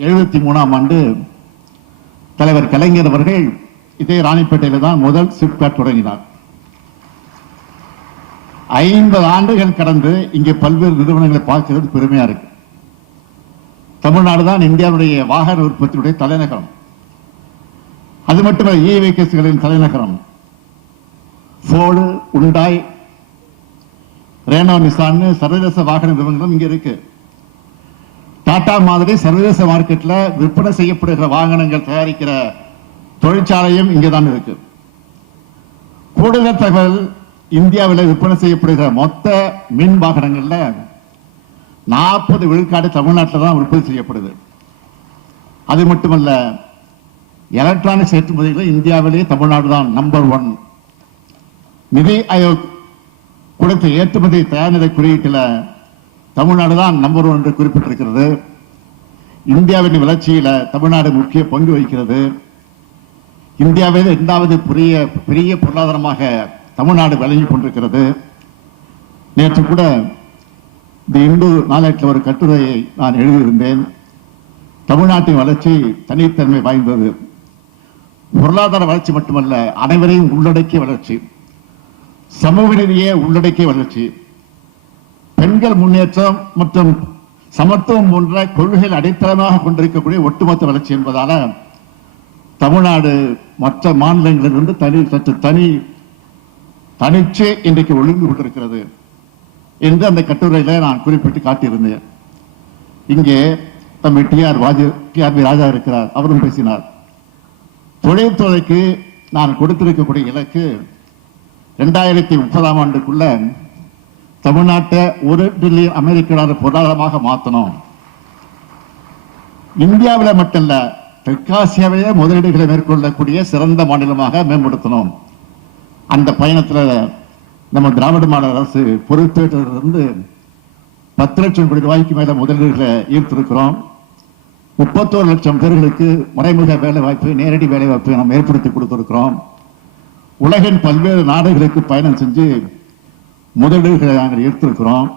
73ஆம் ஆண்டு தலைவர் கலைஞர் அவர்கள் இதே ராணிப்பேட்டையில் தான் முதல் சிப்காட் தொடங்கினார். 50 ஆண்டுகள் கடந்து இங்கே பல்வேறு நிறுவனங்களை பார்க்கிறது பெருமையா இருக்கு. தமிழ்நாடு தான் இந்தியாவுடைய வாகன உற்பத்தியுடைய தலைநகரம். அது மட்டுமல்ல, இ-வெஹிக்கிள்களின் தலைநகரம். ஃபோர்டு, உண்டாய், ரேனோ, நிசான் சர்வதேச வாகன நிறுவனங்களும் இங்க இருக்கு. டாடா மாதிரி சர்வதேச மார்க்கெட்ல விற்பனை செய்யப்படுகிற வாகனங்கள் தயாரிக்கிற தொழிற்சாலையும் இங்கேதான் இருக்கு. கூடுதல் தகவல், இந்தியாவில் விற்பனை செய்யப்படுகிற மொத்த மின் வாகனங்கள்ல 40 விழுக்காடு தமிழ்நாட்டில் தான் உற்பத்தி செய்யப்படுது. அது மட்டுமல்ல, எலக்ட்ரானிக்ஸ் ஏற்றுமதிகளில் இந்தியாவிலேயே தமிழ்நாடு தான் நம்பர் 1. நிதி ஆயோக் கொடுத்த ஏற்றுமதி தயார்நிலை குறியீட்டில் தமிழ்நாடு தான் நம்பர் 1 என்று குறிப்பிட்டிருக்கிறது. இந்தியாவின் வளர்ச்சியில தமிழ்நாடு முக்கிய பங்கு வகிக்கிறது. இந்தியாவில் 2வது பெரிய பொருளாதாரமாக தமிழ்நாடு விளங்கி கொண்டிருக்கிறது. நேற்று கூட இந்த இந்து நாளேட்டில் ஒரு கட்டுரையை நான் எழுதியிருந்தேன். தமிழ்நாட்டின் வளர்ச்சி தனித்தன்மை வாய்ந்தது. பொருளாதார வளர்ச்சி மட்டுமல்ல, அனைவரையும் உள்ளடக்கிய வளர்ச்சி, சமூக நீதியை உள்ளடக்கிய வளர்ச்சி, பெண்கள் முன்னேற்றம் மற்றும் சமத்துவம் போன்ற கொள்கைகள் அடித்தளமாக கொண்டிருக்கக்கூடிய ஒட்டுமொத்த வளர்ச்சி என்பதால தமிழ்நாடு மற்ற மாநிலங்களிலிருந்து தனிச்சு இன்றைக்கு ஒழுங்கு கொண்டிருக்கிறது என்று அந்த கட்டுரையில நான் குறிப்பிட்டு காட்டியிருந்தேன். இங்கே தம்பி டிஆர்பி ராஜா இருக்கிறார், அவரும் பேசினார். தொழில்துறைக்கு நான் கொடுத்திருக்கக்கூடிய இலக்கு 2030ஆம் ஆண்டுக்குள்ள தமிழ்நாட்டை $1 டிரில்லியன் அமெரிக்க பொருளாதாரமாக மாற்றணும். இந்தியாவில் மட்டுமல்ல, தெற்காசியாவிலே முதலீடுகளை மேற்கொள்ளக்கூடிய சிறந்த மாநிலமாக மேம்படுத்தணும். அந்த பயணத்தில் நம்ம திராவிட மாடல் அரசு பொறுப்பேற்றிலிருந்து 10 லட்சம் கோடி ரூபாய்க்கு மேல முதலீடுகளை ஈர்த்திருக்கிறோம். 31 லட்சம் பேர்களுக்கு மறைமுக வேலை வாய்ப்பு, நேரடி வேலை வாய்ப்பு நாம் ஏற்படுத்தி கொடுத்திருக்கிறோம். உலகின் பல்வேறு நாடுகளுக்கு பயணம் செஞ்சு முதலீடுகளை நாங்கள் ஈர்த்திருக்கிறோம்.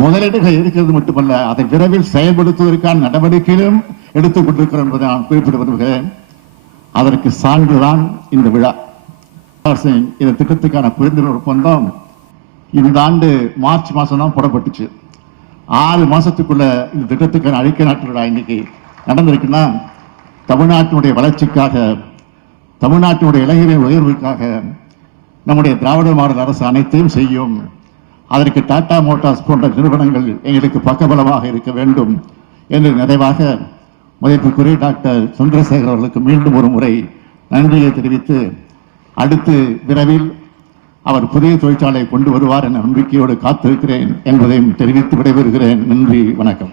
முதலீடுகள் இருக்கிறது மட்டுமல்ல, அதை விரைவில் செயல்படுத்துவதற்கான நடவடிக்கைகளும் எடுத்துக் கொண்டிருக்கிறோம் என்பதை நான் குறிப்பிட விரும்புகிறேன். அதற்கு சான்றுதான் இந்த விழா. இந்த திட்டத்துக்கான புரிந்துணர்வு ஒப்பந்தம் இந்த ஆண்டு மார்ச் மாசம் தான் போடப்பட்டுச்சு. 6 மாசத்துக்குள்ள இந்த திட்டத்துக்கான அடிக்கல் நாட்டு விழா இன்னைக்கு நடந்திருக்குன்னா, தமிழ்நாட்டினுடைய வளர்ச்சிக்காக, தமிழ்நாட்டினுடைய இளைஞரின் உயர்வுக்காக நம்முடைய திராவிட மாடல் அரசு அனைத்தையும் செய்யும். அதற்கு டாடா மோட்டார்ஸ் போன்ற நிறுவனங்கள் எங்களுக்கு பக்கபலமாக இருக்க வேண்டும் என்று நிறைவாக மதிப்புக்குரிய டாக்டர் சந்திரசேகர் அவர்களுக்கு மீண்டும் ஒரு முறை நன்றியை தெரிவித்து, அடுத்து விரைவில் அவர் புதிய தொழிற்சாலை கொண்டு வருவார் என்ற நம்பிக்கையோடு காத்திருக்கிறேன் என்பதையும் தெரிவித்து விடைபெறுகிறேன். நன்றி, வணக்கம்.